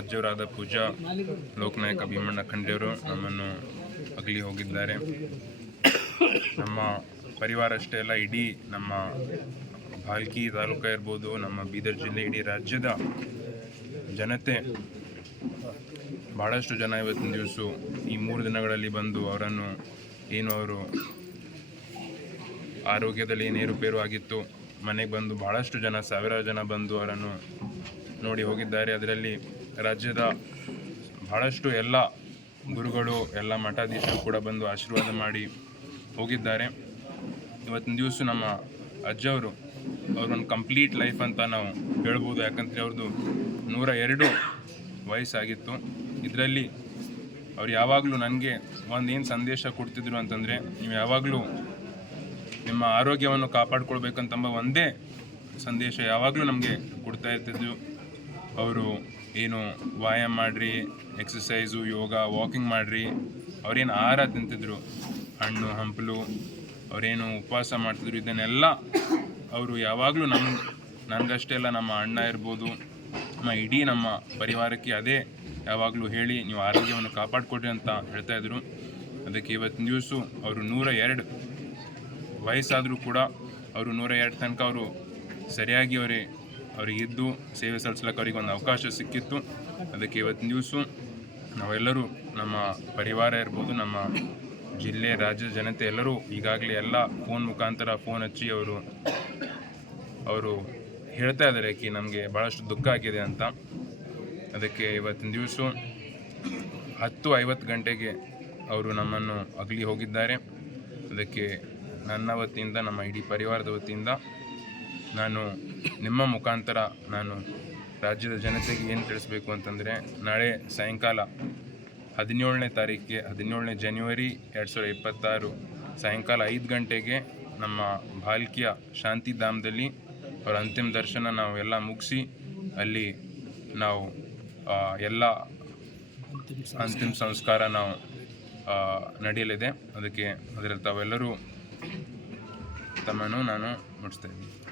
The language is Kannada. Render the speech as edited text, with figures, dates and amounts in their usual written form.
ಅಜ್ಜವರಾದ ಪೂಜಾ ಲೋಕನಾಯಕ ಭೀಮಣ್ಣ ಖಂಡ್ರೆಯವರು ನಮ್ಮನ್ನು ಅಗಲಿ ಹೋಗಿದ್ದಾರೆ. ನಮ್ಮ ಪರಿವಾರ ಅಷ್ಟೇ ಅಲ್ಲ, ಇಡೀ ನಮ್ಮ ಭಾಲ್ಕಿ ತಾಲೂಕು ಇರ್ಬೋದು, ನಮ್ಮ ಬೀದರ್ ಜಿಲ್ಲೆ, ಇಡೀ ರಾಜ್ಯದ ಜನತೆ, ಭಾಳಷ್ಟು ಜನ ಇವತ್ತಿನ ದಿವಸ ಈ 3 ದಿನಗಳಲ್ಲಿ ಬಂದು ಅವರನ್ನು ಅವರು ಆರೋಗ್ಯದಲ್ಲಿ ಏನು ಏರುಪೇರು ಆಗಿತ್ತು, ಮನೆಗೆ ಬಂದು ಭಾಳಷ್ಟು ಜನ, ಸಾವಿರಾರು ಜನ ಬಂದು ಅವರನ್ನು ನೋಡಿ ಹೋಗಿದ್ದಾರೆ. ಅದರಲ್ಲಿ ರಾಜ್ಯದ ಭಾಳಷ್ಟು ಎಲ್ಲ ಗುರುಗಳು, ಎಲ್ಲ ಮಠಾಧೀಶರು ಕೂಡ ಬಂದು ಆಶೀರ್ವಾದ ಮಾಡಿ ಹೋಗಿದ್ದಾರೆ. ಇವತ್ತಿನ ದಿವಸ ನಮ್ಮ ಅಜ್ಜವರು ಅವ್ರೊಂದು ಕಂಪ್ಲೀಟ್ ಲೈಫ್ ಅಂತ ನಾವು ಹೇಳ್ಬೋದು. ಯಾಕಂದರೆ ಅವ್ರದ್ದು 102 ವಯಸ್ಸಾಗಿತ್ತು. ಇದರಲ್ಲಿ ಅವ್ರು ಯಾವಾಗಲೂ ನನಗೆ ಒಂದೇನು ಸಂದೇಶ ಕೊಡ್ತಿದ್ರು ಅಂತಂದರೆ, ನೀವು ಯಾವಾಗಲೂ ನಿಮ್ಮ ಆರೋಗ್ಯವನ್ನು ಕಾಪಾಡ್ಕೊಳ್ಬೇಕಂತಂಬ ಒಂದೇ ಸಂದೇಶ ಯಾವಾಗಲೂ ನಮಗೆ ಕೊಡ್ತಾ ಇರ್ತಿದ್ರು. ಅವರು ಏನು ವ್ಯಾಯಾಮ ಮಾಡಿರಿ, ಎಕ್ಸಸೈಸು, ಯೋಗ, ವಾಕಿಂಗ್ ಮಾಡಿರಿ, ಅವ್ರೇನು ಆಹಾರ ತಿಂತಿದ್ರು, ಹಣ್ಣು ಹಂಪಲು, ಅವರೇನು ಉಪವಾಸ ಮಾಡ್ತಿದ್ರು, ಇದನ್ನೆಲ್ಲ ಅವರು ಯಾವಾಗಲೂ ನನಗಷ್ಟೇ ಅಲ್ಲ, ನಮ್ಮ ಅಣ್ಣ ಇರ್ಬೋದು, ಇಡೀ ನಮ್ಮ ಪರಿವಾರಕ್ಕೆ ಅದೇ ಯಾವಾಗಲೂ ಹೇಳಿ ನೀವು ಆರೋಗ್ಯವನ್ನು ಕಾಪಾಡಿಕೊಡ್ರಿ ಅಂತ ಹೇಳ್ತಾಯಿದ್ರು. ಅದಕ್ಕೆ ಇವತ್ತಿನ ದಿವಸ ಅವರು 102 ವಯಸ್ಸಾದರೂ ಕೂಡ ಅವರು 102 ತನಕ ಅವರು ಸರಿಯಾಗಿ ಅವ್ರಿಗೆ ಇದ್ದು ಸೇವೆ ಸಲ್ಲಿಸ್ಲಿಕ್ಕೆ ಅವ್ರಿಗೆ ಒಂದು ಅವಕಾಶ ಸಿಕ್ಕಿತ್ತು. ಅದಕ್ಕೆ ಇವತ್ತಿನ ದಿವಸ ನಾವೆಲ್ಲರೂ, ನಮ್ಮ ಪರಿವಾರ ಇರ್ಬೋದು, ನಮ್ಮ ಜಿಲ್ಲೆ, ರಾಜ್ಯದ ಜನತೆ ಎಲ್ಲರೂ ಈಗಾಗಲೇ ಎಲ್ಲ ಫೋನ್ ಮುಖಾಂತರ ಫೋನ್ ಹಚ್ಚಿ ಅವರು ಹೇಳ್ತಾ ಇದ್ದಾರೆ ನಮಗೆ ಭಾಳಷ್ಟು ದುಃಖ ಆಗಿದೆ ಅಂತ. ಅದಕ್ಕೆ ಇವತ್ತಿನ ದಿವಸ 10:50 ಗಂಟೆಗೆ ಅವರು ನಮ್ಮನ್ನು ಅಗಲಿ ಹೋಗಿದ್ದಾರೆ. ಅದಕ್ಕೆ ನನ್ನ ವತಿಯಿಂದ, ನಮ್ಮ ಇಡೀ ಪರಿವಾರದ ವತಿಯಿಂದ ನಾನು ನಿಮ್ಮ ಮುಖಾಂತರ ನಾನು ರಾಜ್ಯದ ಜನತೆಗೆ ಏನು ತಿಳಿಸ್ಬೇಕು ಅಂತಂದರೆ, ನಾಳೆ ಸಾಯಂಕಾಲ 17ನೇ ಜನವರಿ 2026 ಸಾಯಂಕಾಲ 5 ಗಂಟೆಗೆ ನಮ್ಮ ಭಾಲ್ಕಿಯ ಶಾಂತಿಧಾಮದಲ್ಲಿ ಅವರ ಅಂತಿಮ ದರ್ಶನ ನಾವು ಎಲ್ಲ ಮುಗಿಸಿ ಅಲ್ಲಿ ನಾವು ಎಲ್ಲ ಅಂತಿಮ ಸಂಸ್ಕಾರ ನಾವು ನಡೆಯಲಿದೆ. ಅದರಲ್ಲಿ ತಾವೆಲ್ಲರೂ ತಮ್ಮನ್ನು ನಾನು ಮುಟ್ಟಿಸ್ತಾ ಇದ್ದೀನಿ.